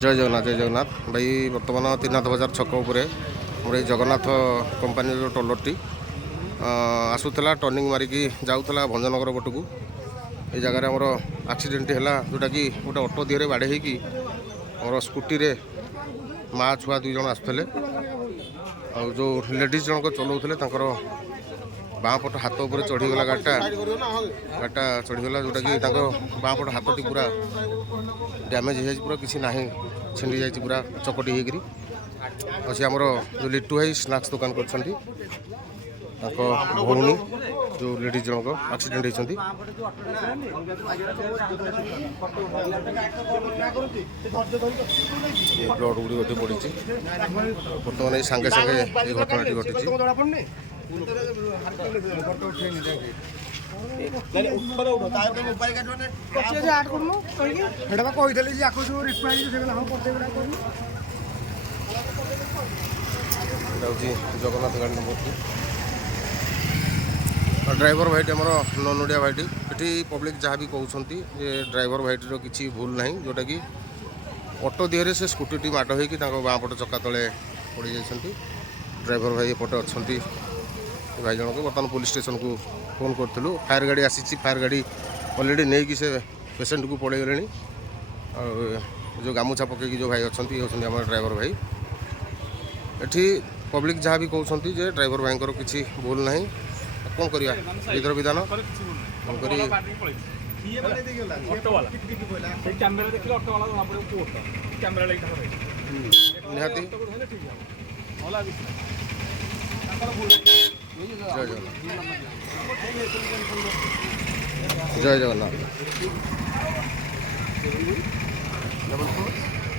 जय जगन्नाथ भाई बर्तमान त्रिनाथ बजार छक उपर मोर जगन्नाथ कंपानी टोलरटी आसूला टर्निंग मारिकी जाऊला भंजनगर पट को ये जगार आमर आक्सीडेट है जोटा कि गोटे अटो दिहरे बाड़े होमर स्कूटी रे माँ छुआ दुई जन आसुले जो लेडीज जनक चलाऊे बाँ पट हाथ उपर चढ़ीगला गाड़ीटा चढ़ीगला जोटा कि बाँ पट हाथटी पूरा डैमेज हो पूरा किसी ना छिंडी जाए पूरा चकटी होकर अच्छे आमर जो लिट्टू भाई स्नाक्स दुकान कर भौणी जो लेडीज जनक आक्सीडेट होती ब्लड गुड़ी पड़ी बर्तमान ये सांगे सांगे ये घटनाटी घटी जगन्नाथ गाड़ी नंबर 2 ड्राइवर भाईटी आमर ननोडिया भाईटी ये पब्लिक जहाँ भी कहते ड्राइवर भाईटर किसी भूल ना जोटा कि ऑटो दिहरे से स्कूटी माड़ हो बाँ पट चक्का तले पड़ जाती ड्राइवर भाई एपटे अच्छा भाई जनक बर्तमान पुलिस स्टेशन को फोन करूँ फायर गाड़ी आसी फायर गाड़ी अलरेडी नहीं कि से पेसेंट को पड़े गले जो गामुछा पकईकि जो भाई अच्छा ये होती आम ड्राइवर भाई एठी पब्लिक जहाँ भी कहते जे ड्राइवर भाई किसी भूल ना कौन करवा विधर विधान कौन कर निहाती जय जगन्नाथ।